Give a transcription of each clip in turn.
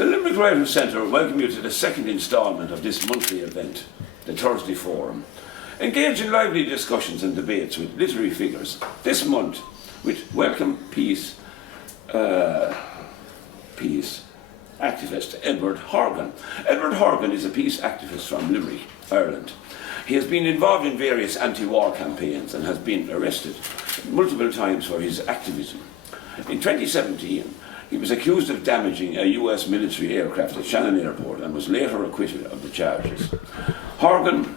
The Limerick Writers Centre welcome you to the second instalment of this monthly event, the Thursday Forum. Engage in lively discussions and debates with literary figures this month with Welcome Peace activist Edward Horgan. Edward Horgan is a peace activist from Limerick, Ireland. He has been involved in various anti-war campaigns and has been arrested multiple times for his activism. In 2017, he was accused of damaging a US military aircraft at Shannon Airport and was later acquitted of the charges. Horgan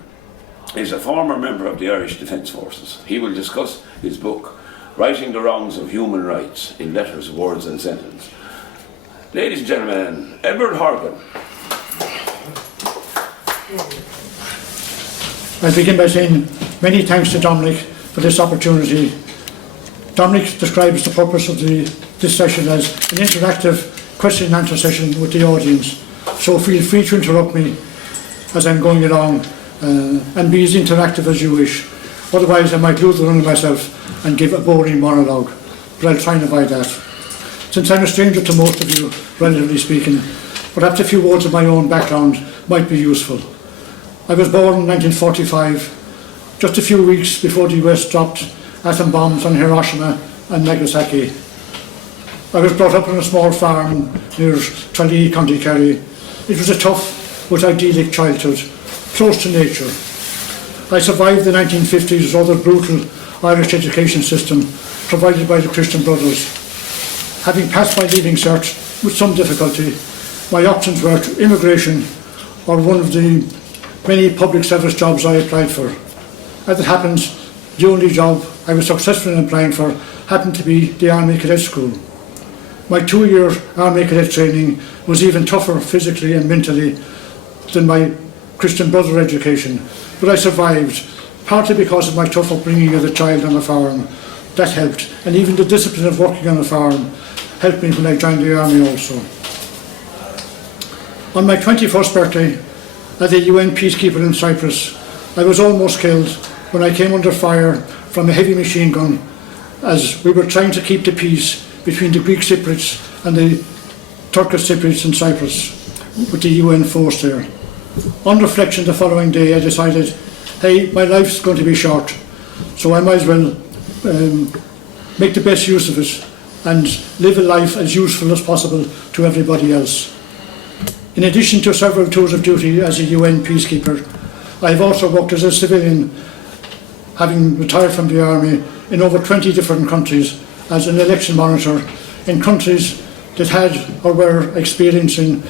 is a former member of the Irish Defence Forces. He will discuss his book, Writing the Wrongs of Human Rights in Letters, Words and Sentences. Ladies and gentlemen, Edward Horgan. I'll begin by saying many thanks to Dominic for this opportunity. Dominic describes the purpose of this session as an interactive question and answer session with the audience. So feel free to interrupt me as I'm going along and be as interactive as you wish. Otherwise I might lose the run of myself and give a boring monologue, but I'll try and avoid that. Since I'm a stranger to most of you, relatively speaking, perhaps a few words of my own background might be useful. I was born in 1945, just a few weeks before the US dropped atom bombs on Hiroshima and Nagasaki. I was brought up on a small farm near Tralee, County Kerry. It was a tough but idyllic childhood, close to nature. I survived the 1950s rather brutal Irish education system provided by the Christian Brothers. Having passed my leaving cert with some difficulty, my options were immigration or one of the many public service jobs I applied for. As it happens, the only job I was successful in applying for happened to be the Army Cadet School. My 2-year Army Cadet training was even tougher physically and mentally than my Christian Brother education, but I survived, partly because of my tough upbringing as a child on a farm. That helped, and even the discipline of working on a farm helped me when I joined the Army also. On my 21st birthday, as a UN peacekeeper in Cyprus, I was almost killed when I came under fire from a heavy machine gun as we were trying to keep the peace between the Greek Cypriots and the Turkish Cypriots in Cyprus with the UN force there. On reflection the following day I decided, hey, my life's going to be short, so I might as well make the best use of it and live a life as useful as possible to everybody else. In addition to several tours of duty as a UN peacekeeper, I have also worked as a civilian, having retired from the Army, in over 20 different countries as an election monitor in countries that had or were experiencing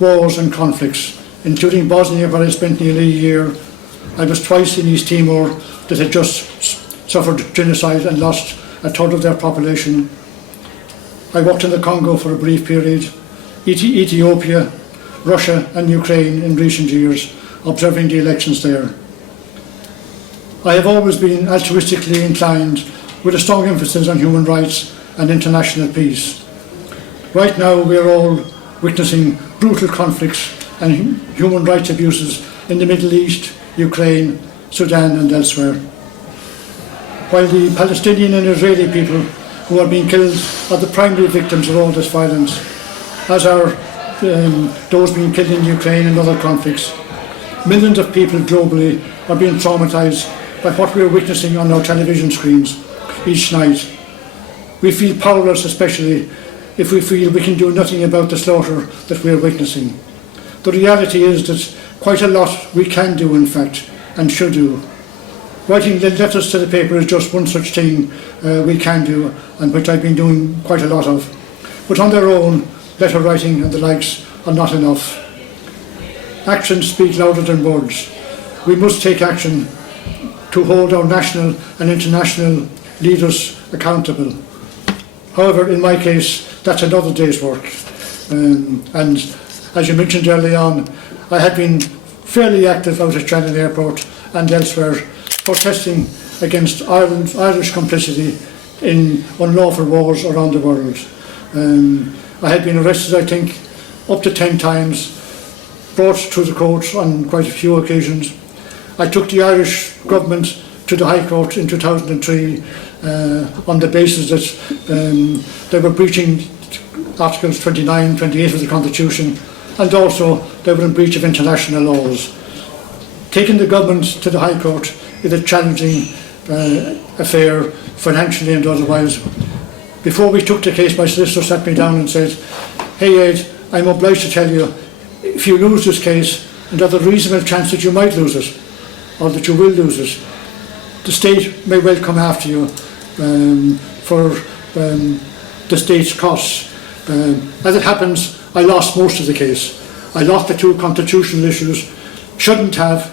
wars and conflicts, including Bosnia, where I spent nearly a year. I was twice in East Timor, that had just suffered genocide and lost a third of their population. I worked in the Congo for a brief period, Ethiopia, Russia and Ukraine in recent years, observing the elections there. I have always been altruistically inclined, with a strong emphasis on human rights and international peace. Right now we are all witnessing brutal conflicts and human rights abuses in the Middle East, Ukraine, Sudan and elsewhere. While the Palestinian and Israeli people who are being killed are the primary victims of all this violence, as are those being killed in Ukraine and other conflicts. Millions of people globally are being traumatised by what we are witnessing on our television screens each night. We feel powerless, especially if we feel we can do nothing about the slaughter that we are witnessing. The reality is that quite a lot we can do, in fact, and should do. Writing letters to the paper is just one such thing we can do, and which I've been doing quite a lot of. But on their own, letter writing and the likes are not enough. Actions speak louder than words. We must take action to hold our national and international leaders accountable. However, in my case, that's another day's work. And as you mentioned early on, I have been fairly active out at Shannon Airport and elsewhere, protesting against Irish complicity in unlawful wars around the world. I had been arrested, I think, up to 10 times, brought to the courts on quite a few occasions. I took the Irish government to the High Court in 2003 on the basis that they were breaching Articles 29, 28 of the Constitution, and also they were in breach of international laws. Taking the government to the High Court is a challenging affair, financially and otherwise. Before we took the case, my solicitor sat me down and said, "Hey Ed, I'm obliged to tell you, if you lose this case, and there's a reasonable chance that you might lose it, or that you will lose it, the state may well come after you for the state's costs." As it happens, I lost most of the case. I lost the two constitutional issues, shouldn't have,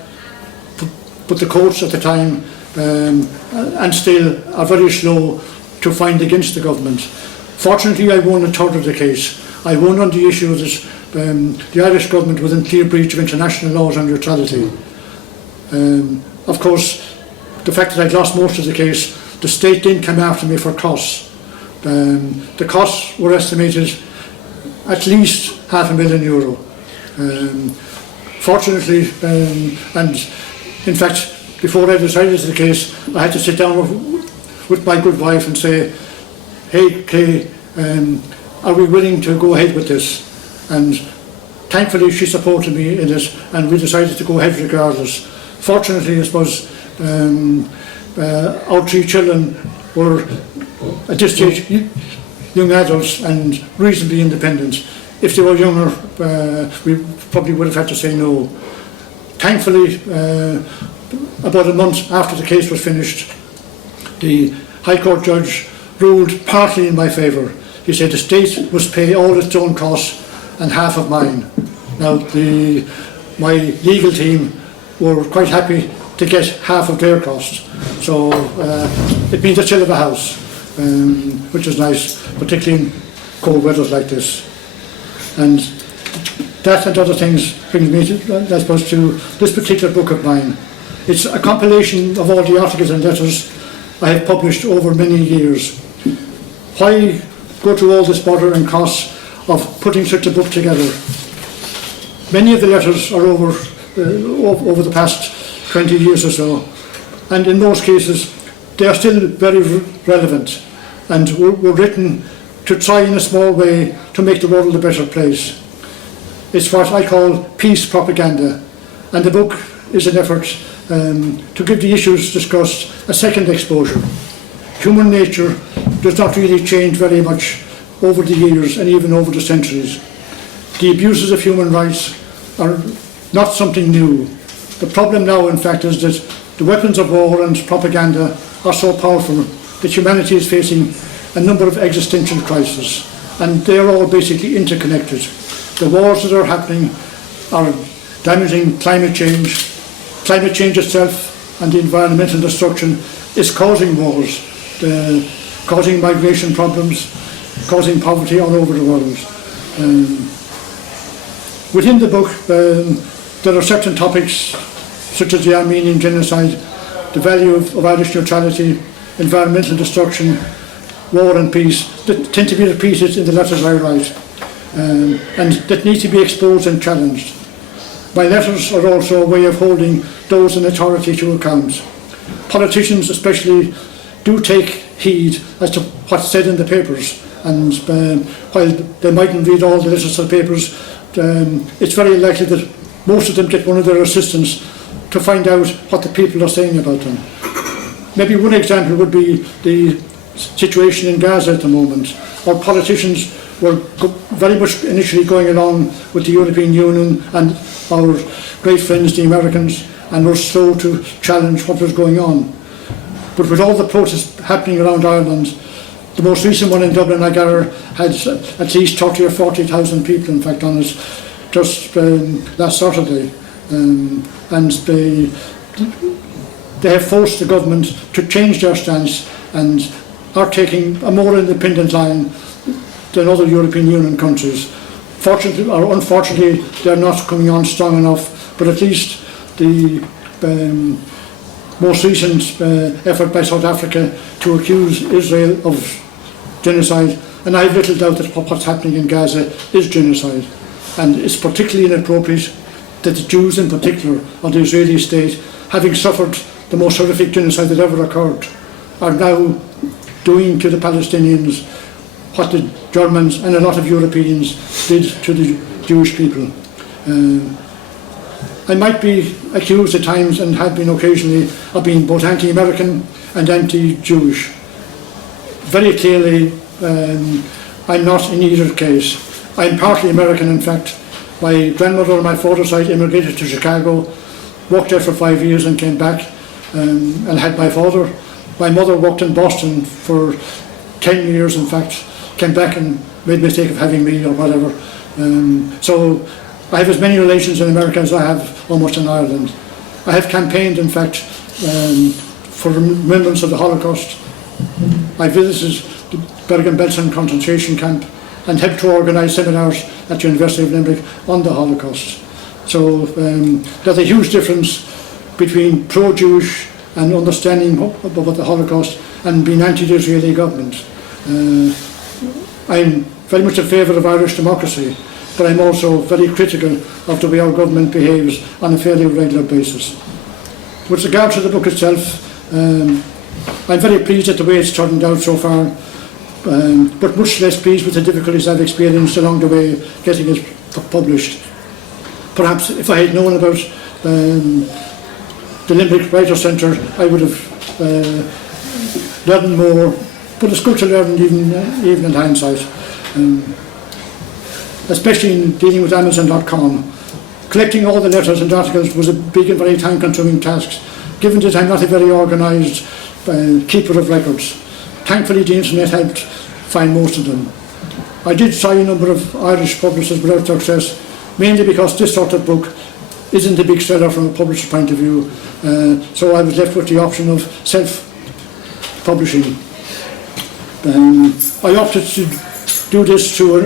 but the courts at the time, and still, are very slow to find against the government. Fortunately, I won a third of the case. I won on the issue that the Irish government was in clear breach of international laws on neutrality. Of course, the fact that I'd lost most of the case, the state didn't come after me for costs. The costs were estimated at least €500,000. Fortunately, and in fact, before I decided the case, I had to sit down with my good wife and say, "Hey Kay, are we willing to go ahead with this?" And thankfully she supported me in it, and we decided to go ahead regardless. Fortunately, I suppose, our three children were at this stage young adults and reasonably independent. If they were younger, we probably would have had to say no. Thankfully, about a month after the case was finished, the High Court judge ruled partly in my favour. He said the state must pay all its own costs and half of mine. Now, my legal team were quite happy to get half of their costs, so it means a sale of a house, which is nice, particularly in cold weather like this. And that and other things brings me, I suppose, to this particular book of mine. It's a compilation of all the articles and letters I have published over many years. Why go to all this bother and cost of putting such a book together? Many of the letters are over the past 20 years or so, and in most cases they are still very relevant and were written to try in a small way to make the world a better place. It's what I call peace propaganda, and the book is an effort to give the issues discussed a second exposure. Human nature does not really change very much over the years and even over the centuries. The abuses of human rights are not something new. The problem now, in fact, is that the weapons of war and propaganda are so powerful that humanity is facing a number of existential crises, and they are all basically interconnected. The wars that are happening are damaging climate change. Climate change itself and the environmental destruction is causing wars, causing migration problems, causing poverty all over the world. Within the book, there are certain topics such as the Armenian genocide, the value of Irish neutrality, environmental destruction, war and peace, that tend to be repeated in the letters I write, and that need to be exposed and challenged. My letters are also a way of holding those in authority to account. Politicians especially do take heed as to what's said in the papers, and while they mightn't read all the letters of the papers, it's very likely that most of them get one of their assistants to find out what the people are saying about them. Maybe one example would be the situation in Gaza at the moment. Our politicians were very much initially going along with the European Union and our great friends, the Americans, and were slow to challenge what was going on. But with all the protests happening around Ireland, the most recent one in Dublin, I gather, had at least 30 or 40,000 people, in fact, on it just last Saturday. And they have forced the government to change their stance and are taking a more independent line than other European Union countries. Fortunately or unfortunately, they're not coming on strong enough, but at least the most recent effort by South Africa to accuse Israel of genocide, and I have little doubt that what's happening in Gaza is genocide, and it's particularly inappropriate that the Jews in particular, or the Israeli state, having suffered the most horrific genocide that ever occurred, are now doing to the Palestinians what the Germans and a lot of Europeans did to the Jewish people. I might be accused at times, and have been occasionally, of being both anti-American and anti-Jewish. Very clearly, I'm not in either case. I'm partly American, in fact. My grandmother on my father's side immigrated to Chicago, worked there for 5 years and came back, and had my father. My mother worked in Boston for 10 years, in fact, came back and made the mistake of having me or whatever. So I have as many relations in America as I have almost in Ireland. I have campaigned, in fact, for remembrance of the Holocaust. I visited the Bergen-Belsen concentration camp and helped to organise seminars at the University of Limerick on the Holocaust. So there's a huge difference between pro-Jewish and understanding about the Holocaust and being anti-Israeli government. I'm very much in favour of Irish democracy, but I'm also very critical of the way our government behaves on a fairly regular basis. With regard to the book itself, I'm very pleased at the way it's turned out so far, but much less pleased with the difficulties I've experienced along the way getting it published. Perhaps if I had known about the Limerick Writers Centre, I would have learned more, but it's good to learn even in hindsight. Especially in dealing with Amazon.com. Collecting all the letters and articles was a big and very time-consuming task, given that I'm not a very organised keeper of records. Thankfully, the internet helped find most of them. I did try a number of Irish publishers without success, mainly because this sort of book isn't a big seller from a publisher's point of view, so I was left with the option of self-publishing. I opted to do this through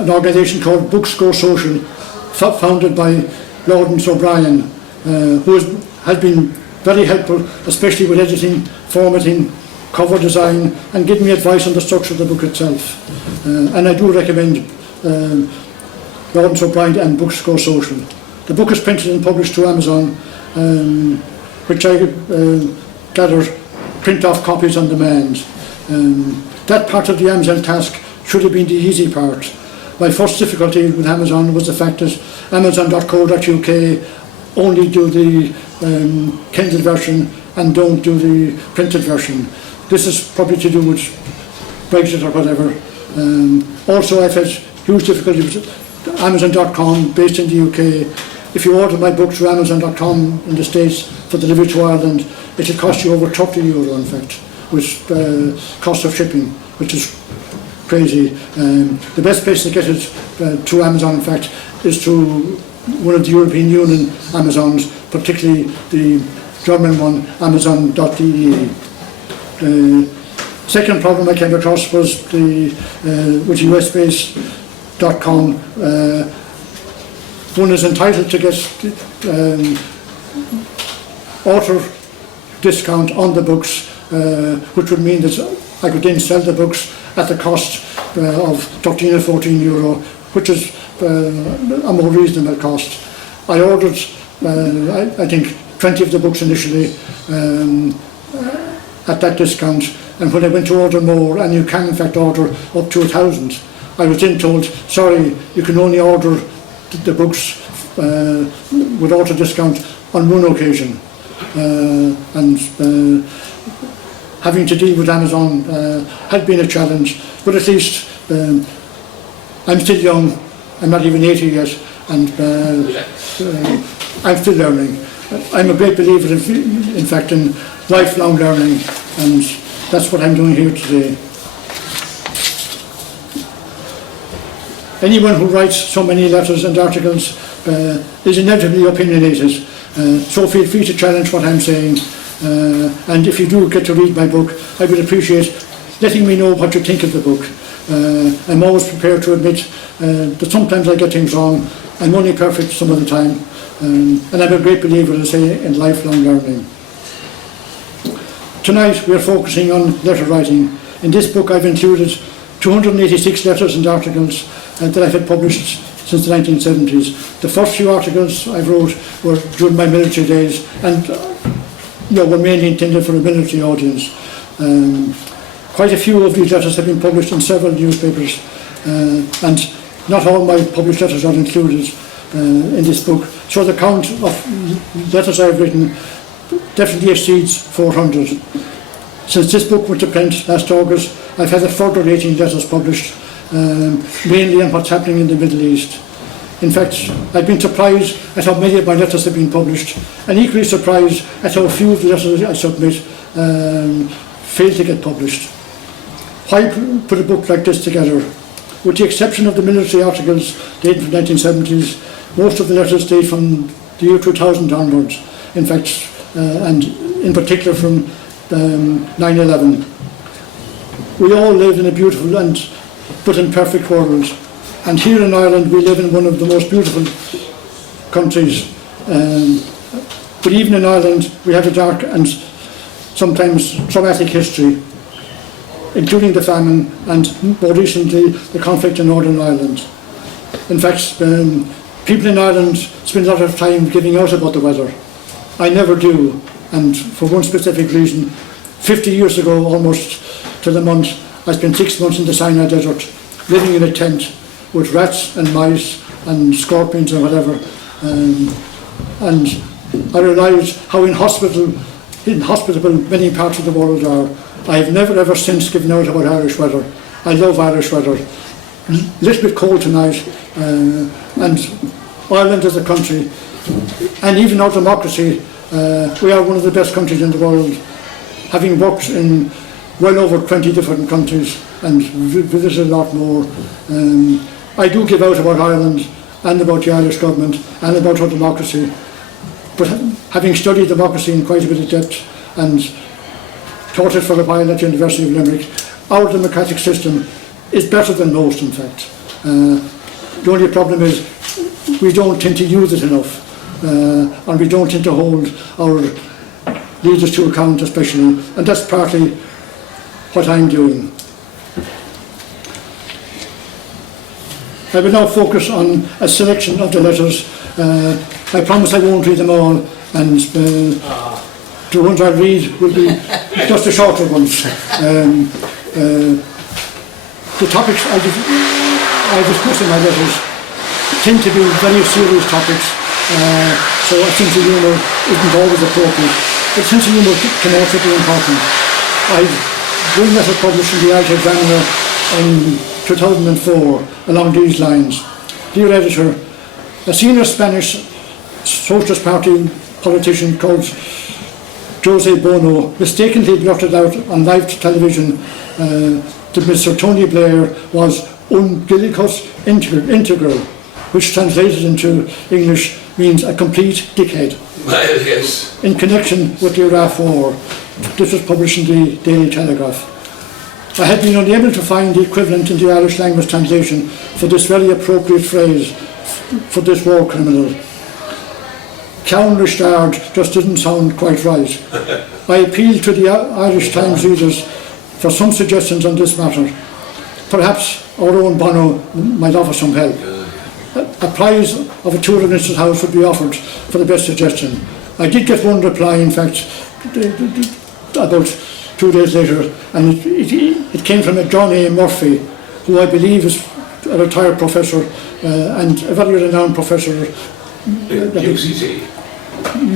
an organisation called Books Go Social, founded by Lawrence O'Brien, who has been very helpful, especially with editing, formatting, cover design, and giving me advice on the structure of the book itself. And I do recommend Lawrence O'Brien and Books Go Social. The book is printed and published through Amazon, which I gather print off copies on demand. That part of the Amazon task should have been the easy part. My first difficulty with Amazon was the fact that Amazon.co.uk only do the Kindle version and don't do the printed version. This is probably to do with Brexit or whatever. Also, I've had huge difficulty with Amazon.com based in the UK. If you order my book through Amazon.com in the States for delivery to Ireland, it will cost you over €30 in fact, with cost of shipping, which is crazy. The best place to get it through Amazon, in fact, is through one of the European Union Amazons, particularly the German one, Amazon.de. The second problem I came across was with US-based .com. One is entitled to get author discount on the books, which would mean that I could then sell the books at the cost of 13 or 14 euro, which is a more reasonable cost. I ordered, I think, 20 of the books initially at that discount, and when I went to order more, and you can in fact order up to 1,000, I was then told, sorry, you can only order the books with auto discount on one occasion. And having to deal with Amazon had been a challenge, but at least I'm still young, I'm not even 80 yet, and I'm still learning. I'm a great believer, in fact, in lifelong learning, and that's what I'm doing here today. Anyone who writes so many letters and articles is inevitably opinionated, so feel free to challenge what I'm saying, and if you do get to read my book, I would appreciate letting me know what you think of the book. I'm always prepared to admit that sometimes I get things wrong. I'm only perfect some of the time, and I'm a great believer, as I say, in lifelong learning. Tonight we are focusing on letter writing. In this book I've included 286 letters and articles that I've had published since the 1970s. The first few articles I wrote were during my military days, and were mainly intended for a military audience. Quite a few of these letters have been published in several newspapers, and not all my published letters are included in this book. So the count of letters I've written definitely exceeds 400. Since this book went to print last August, I've had a further 18 letters published, mainly on what's happening in the Middle East. In fact, I've been surprised at how many of my letters have been published, and equally surprised at how few of the letters I submit fail to get published. Why put a book like this together? With the exception of the military articles dated from the 1970s, most of the letters date from the year 2000 onwards, in fact, and in particular from 9/11. We all live in a beautiful but imperfect world, and here in Ireland we live in one of the most beautiful countries. But even in Ireland we have a dark and sometimes traumatic history, including the famine and more recently the conflict in Northern Ireland. In fact, people in Ireland spend a lot of time giving out about the weather. I never do, and for one specific reason. 50 years ago, almost to the month, I spent 6 months in the Sinai Desert, living in a tent with rats and mice and scorpions and whatever. And I realised how inhospitable many parts of the world are. I have never ever since given out about Irish weather. I love Irish weather. A little bit cold tonight, and Ireland as a country, and even our democracy, we are one of the best countries in the world, having worked in well over 20 different countries and visited a lot more. I do give out about Ireland and about the Irish government and about our democracy, but having studied democracy in quite a bit of depth and taught it for a while at the University of Limerick, our democratic system is better than most, in fact. The only problem is we don't tend to use it enough, and we don't tend to hold our leaders to account especially, and that's partly what I'm doing. I will now focus on a selection of the letters. I promise I won't read them all, and the ones I read will be just the shorter ones. The topics I discuss in my letters tend to be very serious topics, so a sense of humour isn't always appropriate, but sense of humour can also be important. I've one letter published in the Irish Examiner in 2004 along these lines. Dear editor, a senior Spanish Socialist Party politician called Jose Bono mistakenly blurted out on live television that Mr. Tony Blair was umbilicus integral, which translated into English means a complete dickhead. Well, yes. In connection with the Iraq War. This was published in the Daily Telegraph. I had been unable to find the equivalent in the Irish language translation for this very appropriate phrase for this war criminal. Count Rishtard just didn't sound quite right. I appealed to the Irish Times readers for some suggestions on this matter. Perhaps our own Bono might offer some help. A prize of a tour of Mrs. House would be offered for the best suggestion. I did get one reply, in fact, about 2 days later, and it came from a John A. Murphy, who I believe is a retired professor and a very renowned professor. UCC.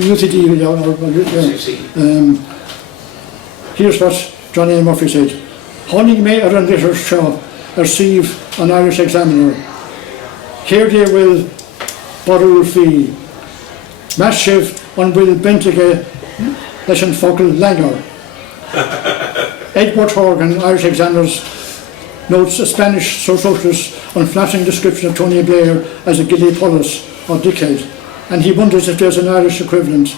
UCD, UCC. Here's what John A. Murphy said. Honning me ar an litter seo ar sieve an Irish Examiner. Here they will borrow fee. Mashiv on will bentige leis an focal langer. Edward Horgan, Irish Examiner's, notes a Spanish socialist unflattering description of Tony Blair as a gilly polis or dickhead, and he wonders if there's an Irish equivalent.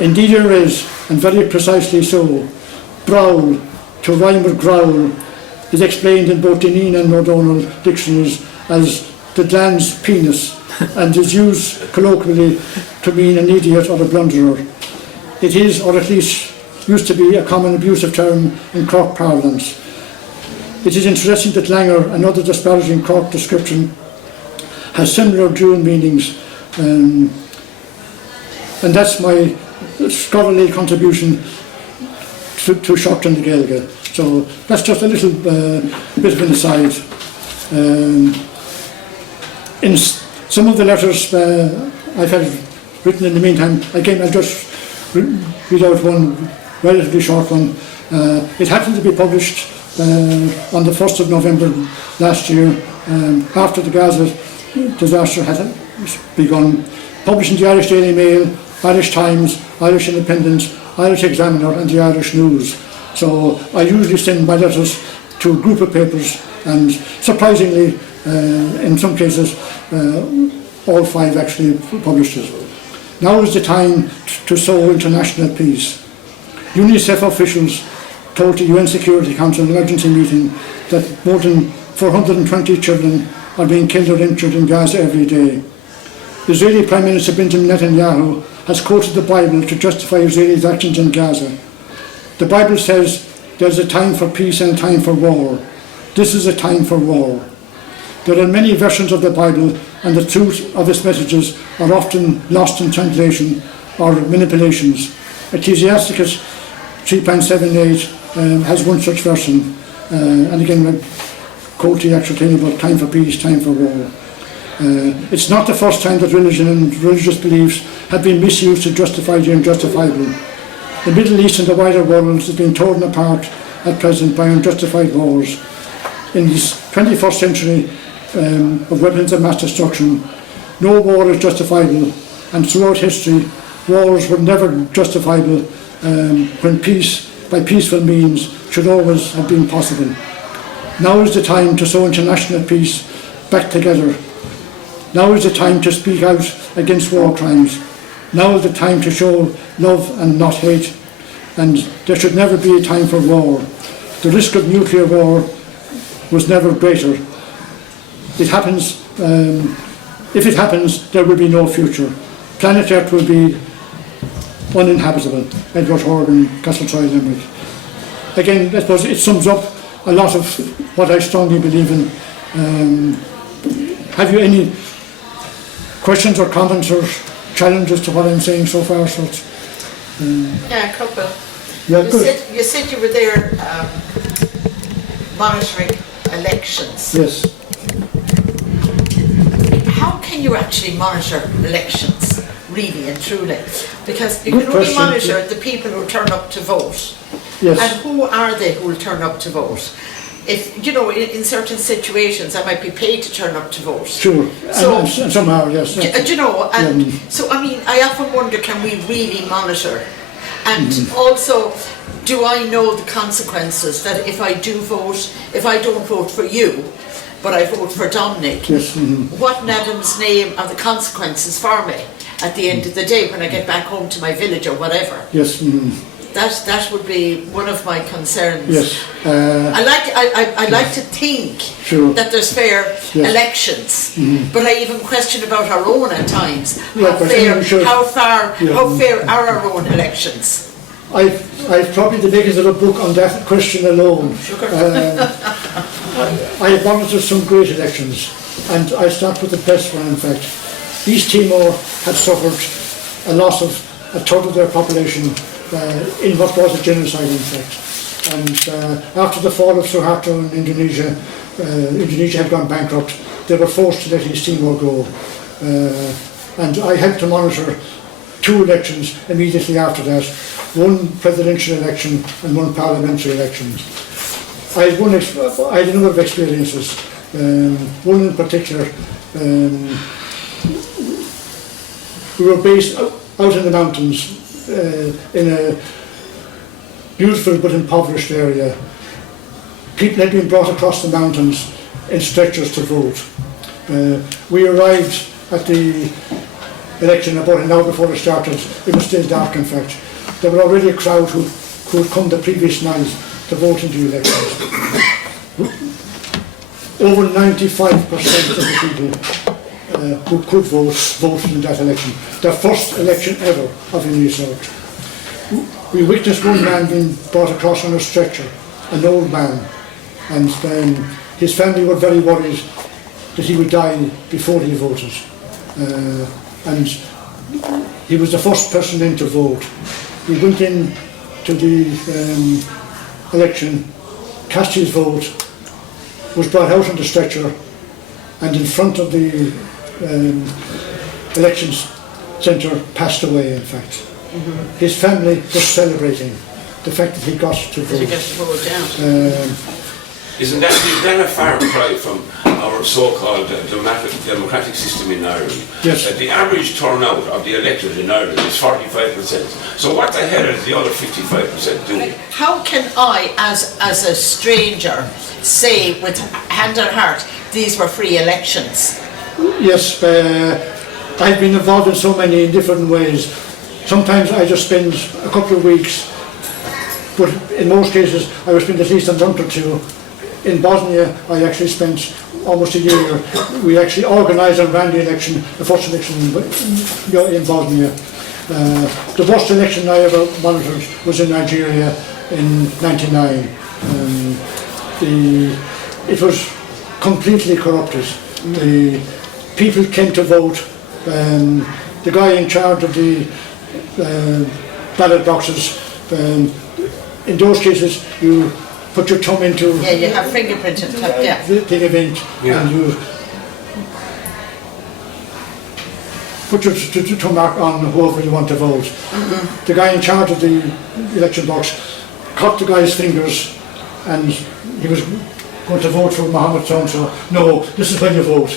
Indeed there is, and very precisely so. Browl, to rhyme with growl, is explained in both the Neen and O'Donnell dictionaries as the gland's penis, and is used colloquially to mean an idiot or a blunderer. It is, or at least used to be, a common abusive term in Cork parlance. It is interesting that Langer, another disparaging Cork description, has similar dual meanings, and that's my scholarly contribution to short in the Gaeilge. So that's just a little bit of an aside. In some of the letters I've had written in the meantime, again I'll just read out one relatively short one. It happened to be published on the 1st of November last year, after the Gaza disaster had begun, published in the Irish Daily Mail, Irish Times, Irish Independent, Irish Examiner and the Irish News. So I usually send my letters to a group of papers, and surprisingly, in some cases, all 5 actually published it. Now is the time to sow international peace. UNICEF officials told the UN Security Council emergency meeting that more than 420 children are being killed or injured in Gaza every day. Israeli Prime Minister Benjamin Netanyahu has quoted the Bible to justify Israel's actions in Gaza. The Bible says there's a time for peace and a time for war. This is a time for war. There are many versions of the Bible, and the truth of its messages are often lost in translation or manipulations. Ecclesiasticus 3.78 has one such version, and again I quote the actual thing about time for peace, time for war. It's not the first time that religion and religious beliefs have been misused to justify the unjustifiable. The Middle East and the wider world is being torn apart at present by unjustified wars. In this 21st century of weapons of mass destruction, no war is justifiable, and throughout history, wars were never justifiable when peace, by peaceful means, should always have been possible. Now is the time to sow international peace back together. Now is the time to speak out against war crimes. Now is the time to show love and not hate. And there should never be a time for war. The risk of nuclear war was never greater. It happens, if it happens, there will be no future. Planet Earth will be uninhabitable. Edward Horgan, Castletroy, Limerick. Again, I suppose it sums up a lot of what I strongly believe in. Have you any questions or comments or challenges to what I'm saying so far? So yeah, a couple. Yeah, You said you were there monitoring elections. yes. How can you actually monitor elections, really and truly? Because you Good can only question, monitor yeah. the people who turn up to vote. Yes. And who are they who will turn up to vote? If, you know, in certain situations I might be paid to turn up to vote. Sure. So, and somehow, yes. do you know, and so I mean, I often wonder, can we really monitor? And also, do I know the consequences that if I do vote, if I don't vote for you, but I vote for Dominic, Yes. what in Adam's name are the consequences for me at the end of the day when I get back home to my village or whatever? Yes. That would be one of my concerns. Yes. I like to think Sure. that there's fair Yes. elections, but I even question about our own at times. Yeah, How but fair, I'm sure- how Yeah. fair are our own elections? I've probably the biggest of a book on that question alone. Sugar. I have monitored some great elections, and I start with the best one, in fact. East Timor had suffered a loss of a third of their population in what was a genocide, in fact. And after the fall of Suharto in Indonesia, Indonesia had gone bankrupt. They were forced to let East Timor go. And I helped to monitor 2 elections immediately after that, one presidential election and one parliamentary election. I had a number of experiences. One in particular, we were based out in the mountains in a beautiful but impoverished area. People had been brought across the mountains in stretchers to vote. We arrived at the election about an hour before it started. It was still dark, in fact. There were already a crowd who had come the previous night to vote in the elections. Over 95% of the people who could vote voted in that election. Their first election ever of any sort. We witnessed one man being brought across on a stretcher, an old man, and his family were very worried that he would die before he voted. And he was the first person in to vote. We went in to the election, cast his vote, was brought out on the stretcher, and in front of the elections centre passed away, in fact. His family was celebrating the fact that he got to vote. You get to vote, yeah. Isn't that a far cry from our so-called democratic system in Ireland? Yes. The average turnout of the electorate in Ireland is 45%. So what the hell is the other 55% doing? How can I, as a stranger, say with hand on heart, these were free elections? Yes, I've been involved in so many different ways. Sometimes I just spend a couple of weeks, but in most cases I would spend at least a month or two. In Bosnia, I actually spent almost a year. We actually organised and ran the election, the first election in Bosnia. The worst election I ever monitored was in Nigeria in '99. It was completely corrupted. The people came to vote. The guy in charge of the ballot boxes, in those cases, you put your thumb into you have fingerprint and tap, yeah. the event, and you put your thumb mark on whoever you want to vote. The guy in charge of the election box cut the guy's fingers, and he was going to vote for Mohammed so-and-so. No, this is when you vote.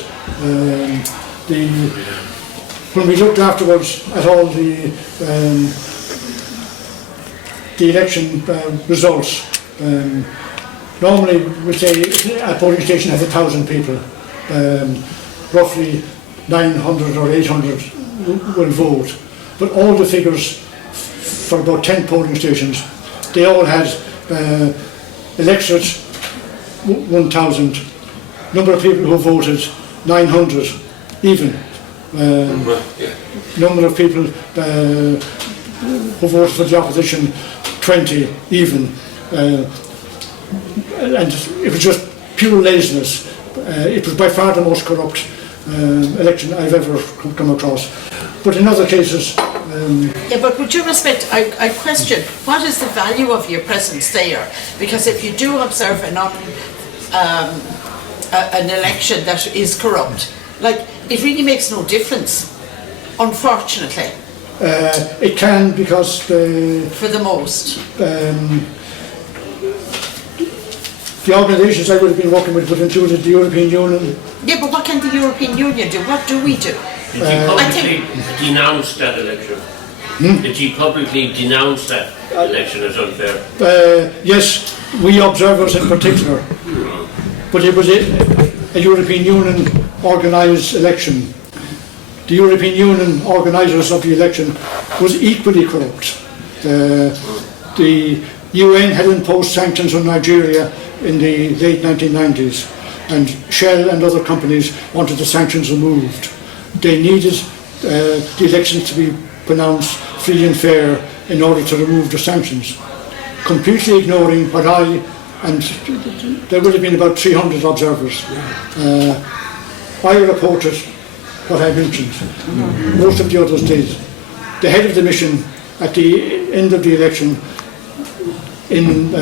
When we looked afterwards at all the election results, normally we say a polling station has 1,000 people. Roughly 900 or 800 will vote. But all the figures for about 10 polling stations, they all had electorate 1,000, number of people who voted 900 even. Number of people who voted for the opposition 20 even. And it was just pure laziness. It was by far the most corrupt election I've ever come across. But in other cases... yeah, but with due respect, I question, what is the value of your presence there? Because if you do observe an election that is corrupt, like, it really makes no difference, unfortunately. It can, because for the most. The organisations I would have been working with would include the European Union. Yeah, but what can the European Union do? What do we do? Did you publicly denounce that election? Did you publicly denounce that election as unfair? Yes, we observers in particular. But it was a European Union organised election. The European Union organisers of the election was equally corrupt. The UN had imposed sanctions on Nigeria in the late 1990s, and Shell and other companies wanted the sanctions removed. They needed the elections to be pronounced free and fair in order to remove the sanctions, completely ignoring what and there would have been about 300 observers. I reported what I mentioned. Most of the others did. The head of the mission at the end of the election, in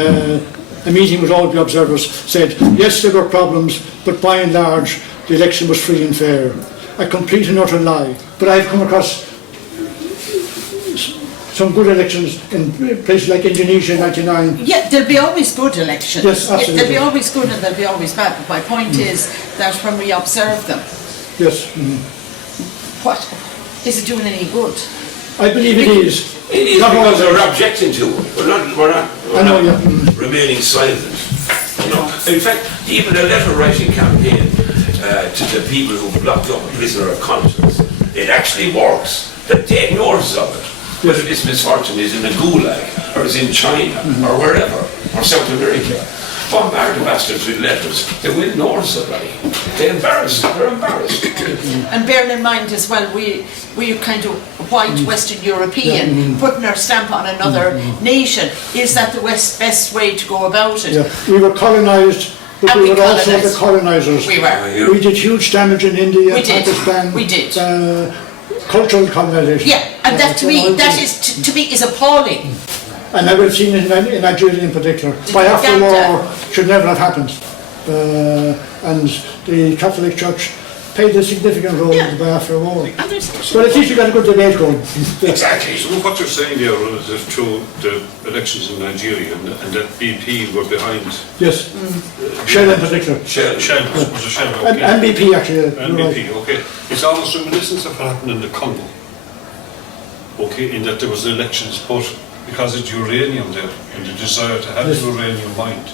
a meeting with all the observers, said yes, there were problems, but by and large the election was free and fair. A complete and utter lie. But I've come across some good elections in places like Indonesia in '99. Yeah, there'll be always good elections. Yes, absolutely. There'll be always good and there'll be always bad. But my point is that when we observe them, Yes. what is it doing any good? I believe it is. It is because we're objecting to it. We're not remaining silent. You know. In fact, even a letter writing campaign to the people who blocked up a prisoner of conscience, it actually works. They take notice of it. Whether this misfortune is in a gulag, or is in China, or wherever, or South America. Bombard the bastards with letters. They will notice it, right? They're embarrassed. And bearing in mind as well, we kind of white Western European, putting our stamp on another nation. Is that the best way to go about it? Yeah. We were colonised, but we were also the colonisers. We were. We did huge damage in India, Pakistan. We did. Cultural colonisation. Yeah, and that to me, is appalling. And I would have seen in Nigeria in particular. By after war should never have happened. And the Catholic Church played a significant role in the Biafra War. But at least you got a good debate going. Exactly. So what you're saying there relative to the elections in Nigeria and that BP were behind. Yes. Shell in particular. Shell was a Shell. Okay. And BP actually. And BP, okay. It's almost reminiscent of what happened in the Congo. Okay, in that there was elections, but because of uranium there and the desire to have the uranium mined,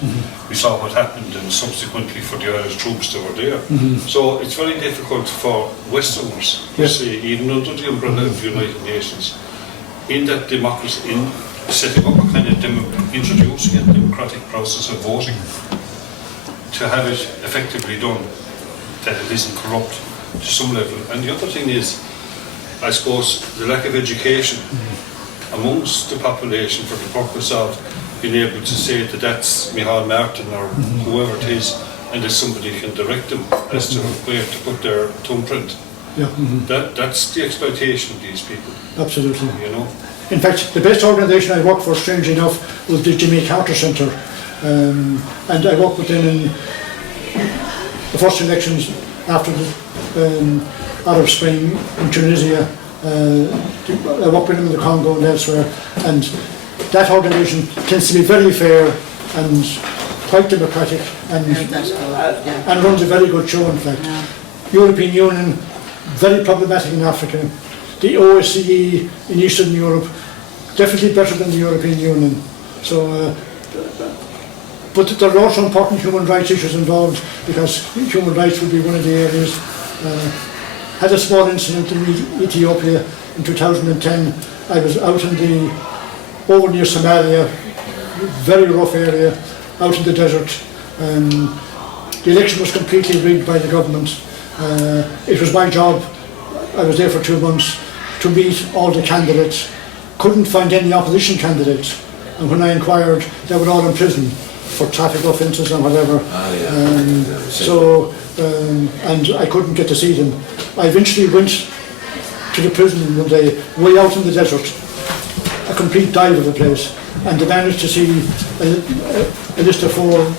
we saw what happened and subsequently for the Irish troops that were there. So it's very difficult for Westerners, say, even under the umbrella of the United Nations, in that democracy, in setting up a kind of introducing a democratic process of voting, to have it effectively done, that it isn't corrupt to some level. And the other thing is, I suppose, the lack of education amongst the population for the purpose of being able to say that that's Micheál Martin or whoever it is, and that somebody can direct them as to where to put their thumbprint. Yeah. That's the exploitation of these people. Absolutely. You know. In fact, the best organisation I worked for, strangely enough, was the Limerick Writers Centre. And I worked with them in the first elections after the Arab Spring in Tunisia. I worked with them in the Congo and elsewhere, and that organisation tends to be very fair and quite democratic and runs a very good show, in fact. European Union, very problematic in Africa. The OSCE in Eastern Europe, definitely better than the European Union. So, but there are also important human rights issues involved, because human rights will be one of the areas. Had a small incident in Ethiopia in 2010. I was out in over near Somalia, very rough area, out in the desert. The election was completely rigged by the government. It was my job, I was there for 2 months, to meet all the candidates. Couldn't find any opposition candidates. And when I inquired, they were all in prison for traffic offences and whatever. And I couldn't get to see them. I eventually went to the prison one day, way out in the desert, a complete dive of the place, and they managed to see a list of 4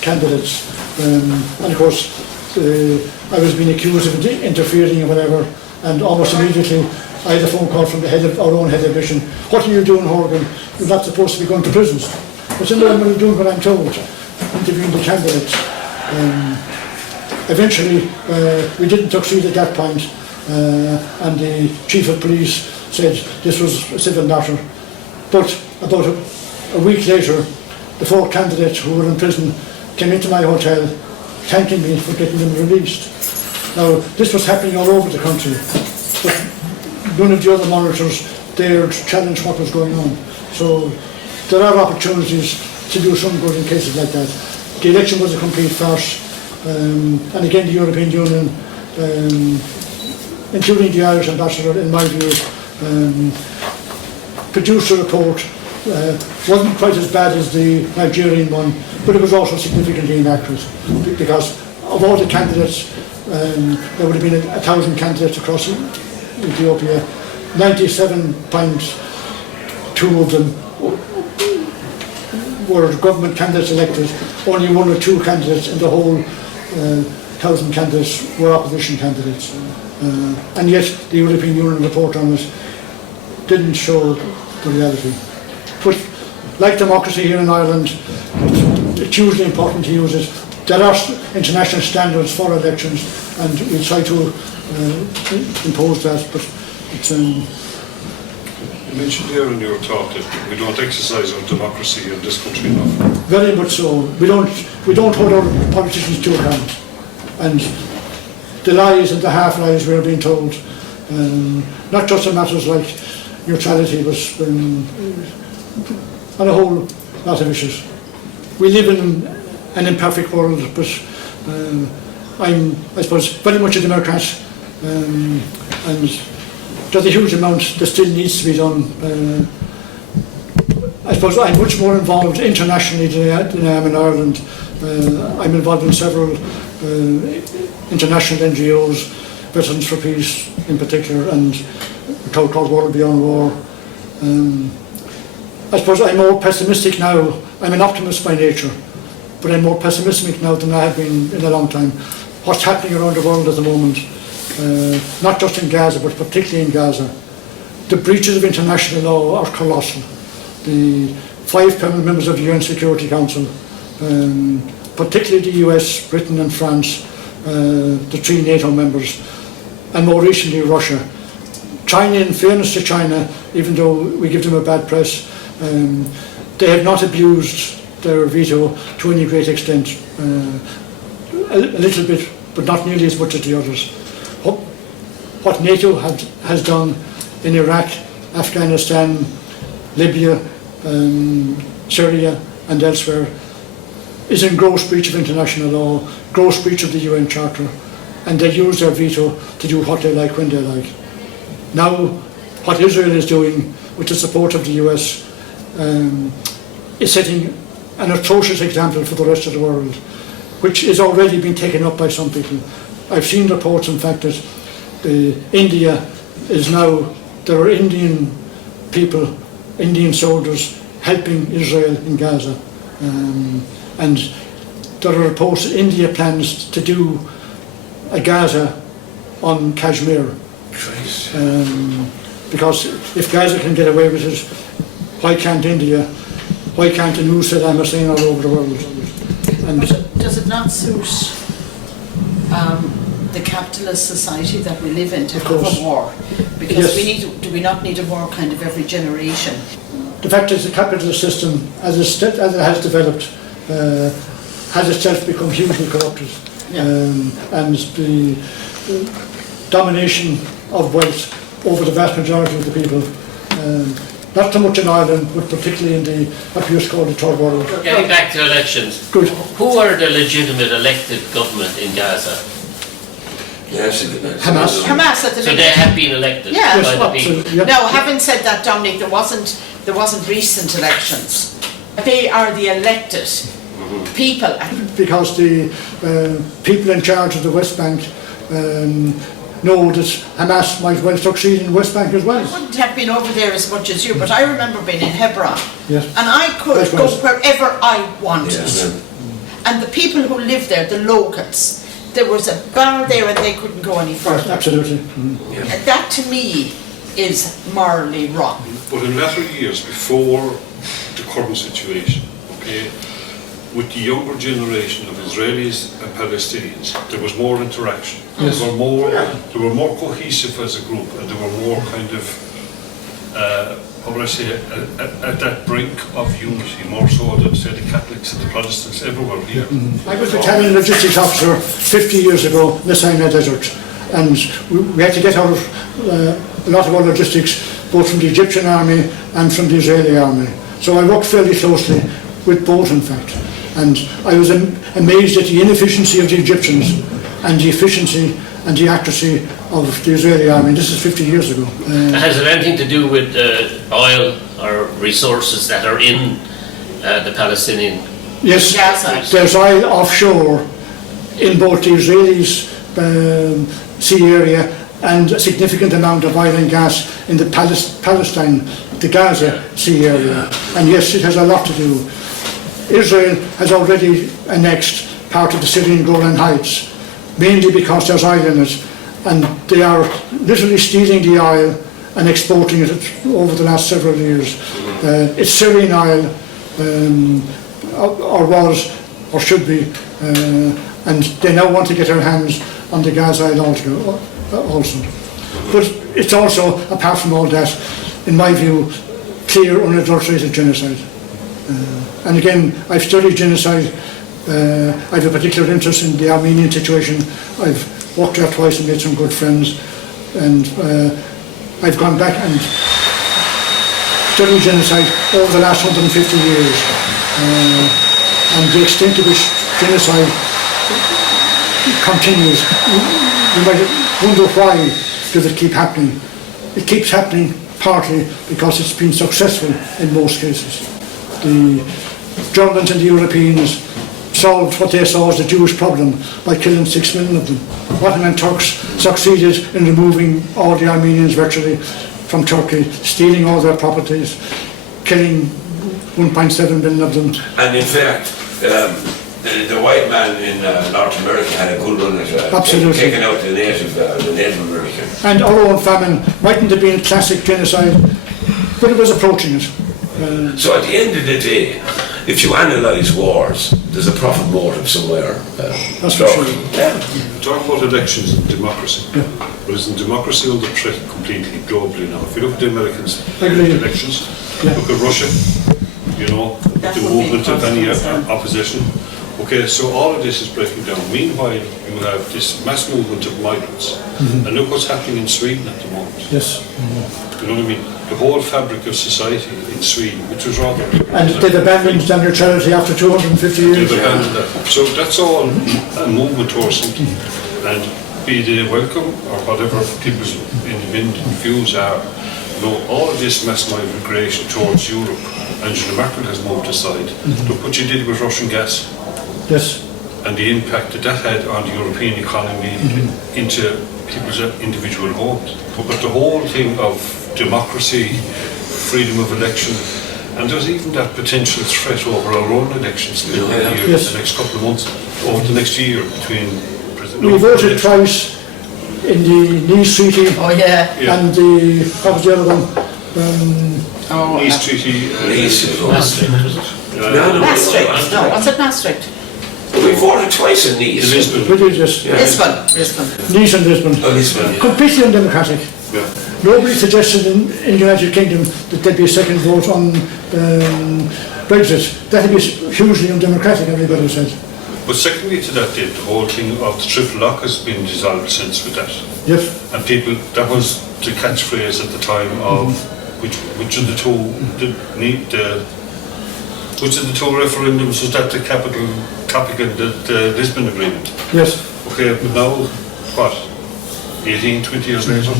candidates. And of course, I was being accused of interfering or whatever, and almost immediately I had a phone call from our own head of mission. What are you doing, Horgan? You're not supposed to be going to prisons. I said, no, I'm only doing what I'm told, interviewing the candidates. Eventually, we didn't succeed at that point, and the chief of police said this was a civil matter. But about a week later, the 4 candidates who were in prison came into my hotel, thanking me for getting them released. Now, this was happening all over the country, but none of the other monitors dared challenge what was going on. So there are opportunities to do some good in cases like that. The election was a complete farce, and again the European Union, including the Irish ambassador, in my view, produced a report. Wasn't quite as bad as the Nigerian one, but it was also significantly inaccurate, because of all the candidates, there would have been 1,000 candidates across Ethiopia. 97.2 of them were government candidates elected. Only 1 or 2 candidates in the whole 1,000 candidates were opposition candidates. And yet the European Union report on it didn't show the reality. But like democracy here in Ireland, it's hugely important to use it. There are international standards for elections, and we try to impose that, but it's... You mentioned here in your talk that we don't exercise our democracy in this country enough. Very much so. We don't hold our politicians to account. And the lies and the half-lies we're being told, not just on matters like neutrality, but on a whole lot of issues. We live in an imperfect world, but I'm, I suppose, very much a Democrat, and there's a huge amount that still needs to be done. I suppose I'm much more involved internationally than I am in Ireland. I'm involved in several international NGOs, Veterans for Peace in particular, and a called World Beyond War. I suppose I'm more pessimistic now. I'm an optimist by nature, but I'm more pessimistic now than I have been in a long time. What's happening around the world at the moment, not just in Gaza, but particularly in Gaza, the breaches of international law are colossal. The 5 permanent members of the UN Security Council, particularly the US, Britain and France, the 3 NATO members, and more recently Russia. China, in fairness to China, even though we give them a bad press, they have not abused their veto to any great extent. A little bit, but not nearly as much as the others. What NATO has done in Iraq, Afghanistan, Libya, Syria and elsewhere is in gross breach of international law, gross breach of the UN Charter, and they use their veto to do what they like when they like. Now, what Israel is doing with the support of the US is setting an atrocious example for the rest of the world, which is already being taken up by some people. I've seen reports, in fact, that India is now, there are Indian people, Indian soldiers helping Israel in Gaza. And there are reports that India plans to do a Gaza on Kashmir. Because if Gaza can get away with it, why can't India, why can't a new Saddam Hussein all over the world? And but does it not suit the capitalist society that we live in to have a war? Because Yes. do we not need a war kind of every generation? the fact is the capitalist system, as it has developed, has itself become hugely corrupted. Yeah. And the domination of wealth over the vast majority of the people, not so much in Ireland, but particularly in the what we used to call the third world. Getting back to elections, Good. who are the legitimate elected government in Gaza? Yes, Hamas. Hamas at the So they minute. have been elected Yeah. Yes, by the people. absolutely, yeah. Now, having said that, Dominic, there wasn't recent elections. They are the elected people. Because the people in charge of the West Bank know that Hamas might well succeed in the West Bank as well. I wouldn't have been over there as much as you, but I remember being in Hebron. Yes. And I could go Likewise. wherever I wanted. Yeah. And the people who lived there, the locals, there was a bar there and they couldn't go any further. Absolutely. And that to me is morally wrong. But in latter years, before the current situation, okay, with the younger generation of Israelis and Palestinians, there was more interaction. Yes. They were more cohesive as a group, and they were more kind of, how would I say, at that brink of unity, more so than, say, the Catholics and the Protestants everywhere here. I was battalion logistics officer 50 years ago in the Sinai Desert, and we had to get out a lot of our logistics both from the Egyptian army and from the Israeli army. So I worked fairly closely with both, in fact, and I was amazed at the inefficiency of the Egyptians and the efficiency and the accuracy of the Israeli army. This is 50 years ago. Has it anything to do with oil or resources that are in the Palestinian? Yes, Gaza. there's oil offshore in both the Israelis' sea area and a significant amount of oil and gas in the Palestine, the Gaza sea area. And yes, it has a lot to do. Israel has already annexed part of the Syrian Golan Heights, mainly because there's oil in it, and they are literally stealing the oil and exporting it over the last several years. It's Syrian oil, or was, or should be, and they now want to get their hands on the gas oil also. But it's also, apart from all that, in my view, clear unadulterated genocide. And again, I've studied genocide. I have a particular interest in the Armenian situation. I've worked there twice and made some good friends, and I've gone back and studied genocide over the last 150 years, and the extent to which genocide continues. You might wonder why does it keep happening. It keeps happening partly because it's been successful in most cases. The Germans and the Europeans solved what they saw as the Jewish problem by killing 6 million of them. Ottoman Turks succeeded in removing all the Armenians virtually from Turkey, stealing all their properties. killing 1.7 million of them. And in fact, the white man in North America had a good run at Absolutely. taking out the Native American. And our own famine mightn't have been classic genocide, but it was approaching it. So at the end of the day, if you analyse wars, there's a profit motive somewhere. That's for sure. Yeah. Talk about elections and democracy. But isn't democracy under threat completely globally now? If you look at the Americans' elections, look at Russia, you know, That the would be movement of any consequence, opposition. Okay, so all of this is breaking down. Meanwhile, you have this mass movement of migrants. And look what's happening in Sweden at the moment. Yes. You know what I mean? The whole fabric of society in Sweden, which was rather... And they've abandoned their neutrality after 250 years. They've abandoned that. So that's all a movement towards something. And be they welcome or whatever people's independent views are, you know, all of this mass migration towards Europe, Angela Merkel has moved aside. Look what you did with Russian gas. Yes. And the impact that that had on the European economy into people's individual homes. But the whole thing of democracy, freedom of election, and there's even that potential threat over our own elections in the next couple of months, over the next year between President... We voted twice in the Nice Treaty and the, what was the other one? Nice Treaty... Maastricht, was it? Maastricht. No, what's it Maastricht? We voted twice in Nice. Lisbon. We did this. Lisbon. Nice and Lisbon. Lisbon. Completely undemocratic. Yeah. Nobody suggested in the United Kingdom that there'd be a second vote on Brexit. That'd be hugely undemocratic, everybody said. But secondly to that, the whole thing of the triple lock has been dissolved since with that. Yes. And people, that was the catchphrase at the time of which of the two which of the two referendums was that the capital topic of the Lisbon Agreement? Yes. Okay, but now, what, 18, 20 years later,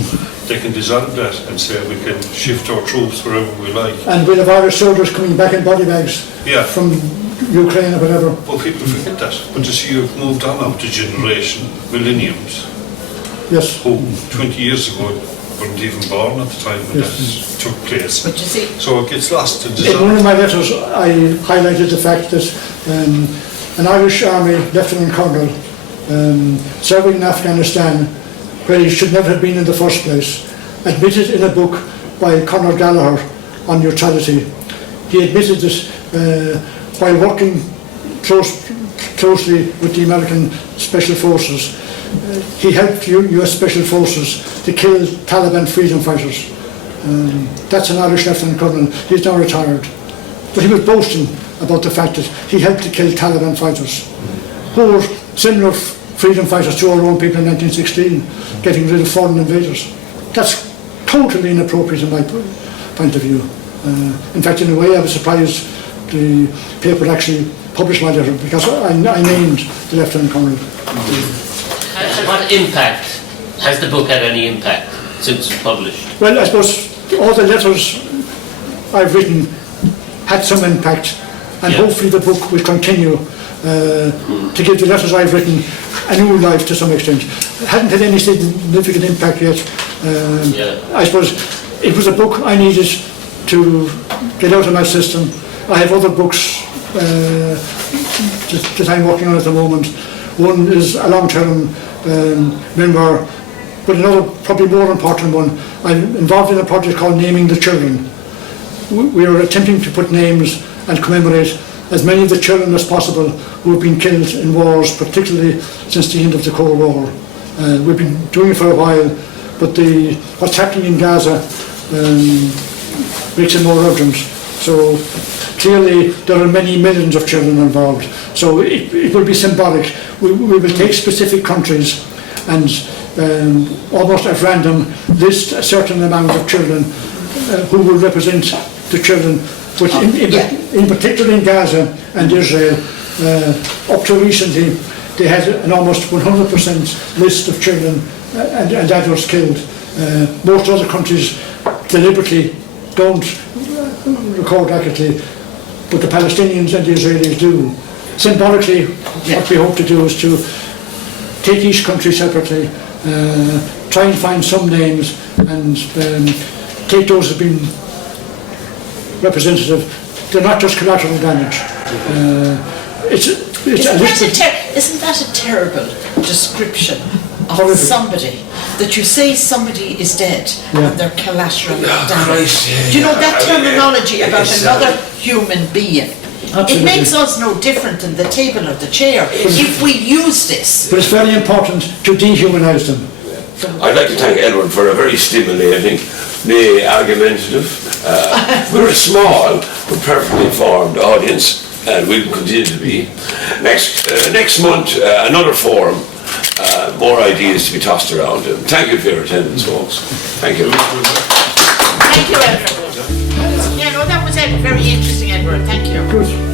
they can dissolve that and say we can shift our troops wherever we like. And we'll have Irish soldiers coming back in body bags from Ukraine or whatever. Well, people forget that. But you see, you've moved on now to generation, millenniums, who 20 years ago weren't even born at the time when that took place. But you see, so it gets lost and in dissolved. one of my letters, I highlighted the fact that an Irish Army Lieutenant Colonel serving in Afghanistan, where he should never have been in the first place, admitted in a book by Conor Gallagher on neutrality. He admitted that while working closely with the American Special Forces, he helped US Special Forces to kill Taliban freedom fighters. That's an Irish Lieutenant Colonel. He's now retired. But he was boasting about the fact that he helped to kill Taliban fighters, who were similar freedom fighters to our own people in 1916, getting rid of foreign invaders. That's totally inappropriate in my point of view. In fact, in a way, I was surprised the paper actually published my letter, because I named the Lieutenant Colonel. What impact, has the book had any impact since it's published? Well, I suppose all the letters I've written had some impact, and hopefully the book will continue to give the letters I've written a new life to some extent. It hadn't had any significant impact yet. I suppose it was a book I needed to get out of my system. I have other books that I'm working on at the moment. One is a long-term memoir, but another, probably more important one. I'm involved in a project called Naming the Children. We are attempting to put names and commemorate as many of the children as possible who have been killed in wars, particularly since the end of the Cold War. We've been doing it for a while, but what's happening in Gaza makes it more urgent. So clearly there are many millions of children involved. So it will be symbolic. We will take specific countries and almost at random list a certain amount of children who will represent the children. But in particular in Gaza and Israel, up to recently, they had an almost 100% list of children and adults killed. Most other countries deliberately don't record accurately, but the Palestinians and the Israelis do. Symbolically, what we hope to do is to take each country separately, try and find some names, and take those who have been representative, they're not just collateral damage. Isn't that a terrible description of somebody? That you say somebody is dead and they're collateral damage. Do you know that terminology about another human being? Absolutely. It makes us no different than the table or the chair if we use this. But it's very important to dehumanise them. I'd like to thank Edward for a very stimulating, argumentative, we're a small but perfectly informed audience, and we'll continue to be. Next month, another forum, more ideas to be tossed around. Thank you for your attendance, folks. Thank you. Thank you, Edward. Yeah, no, that was very interesting, Edward. Thank you. Good.